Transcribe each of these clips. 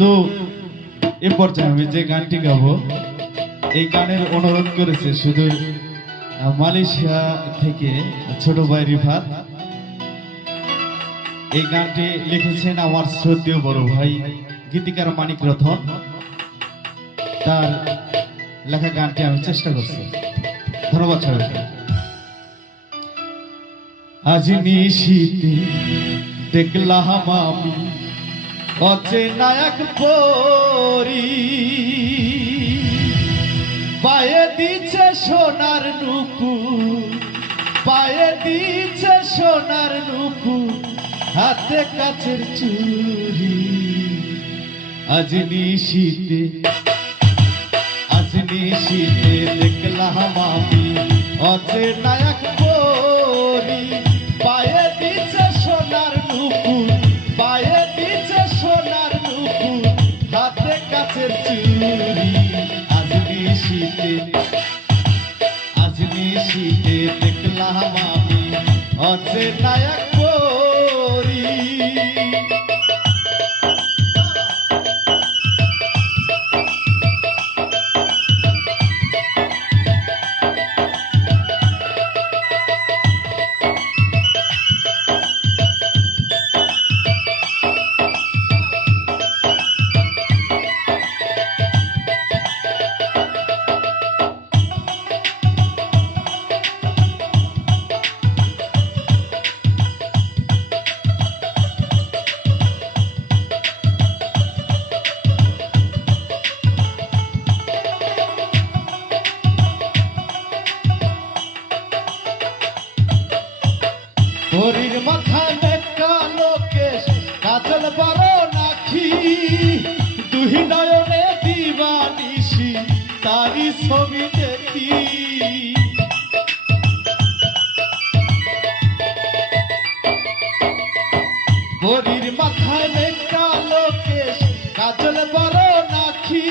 তো এ পর্যায়ে আমি যে গানটি গাবো এই গানের অনুরোধ করেছে শুধু মালয়েশিয়া থেকে ছোট ভাই রিফাত। এই গানটি লিখেছেন আমার শ্রদ্ধেয় বড় ভাই গীতিকার মানিক রতন। তার লেখা গানটি আমি চেষ্টা করছি। ধন্যবাদ সবাইকে। আজ নিশীতে দেখলাম আমি অচেনা এক পরী, পায়ে দিচ্ছে সোনার নুপুর, পায়ে দিচ্ছে সোনার নুপুর, হাতে কাচের চুড়ি। আজ নিশীতে দেখলাম আমি অচেনা এক পরী, পায়ে দিচ্ছে সোনার নুপুর, পায়ে দিচ্ছে সোনার নুপুর, হাতে কাচের চুড়ি। আজ নিশীতে দেখলাম আমি অচেনা এক পরী। হরির মাথায় কালো কেশ, কাজল বারো নাখি, দুই নয়নে দিবানিশি তারি ছবি দেখি। হরির মাথায় কালো কেশ, কাজল বারো নাখি,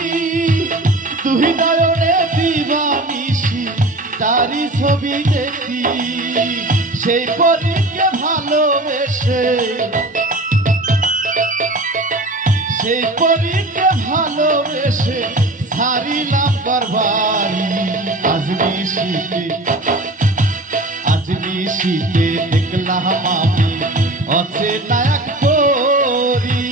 দুই নয়নে দিবানিশি তারি ছবি দেখি। সেই পরীকে ভালোবেসে, সেই পরীকে ভালোবেসে ছাড়িলাম বারবারি। আজ নিশীতে দেখলাম আমি অচেনা এক পরী।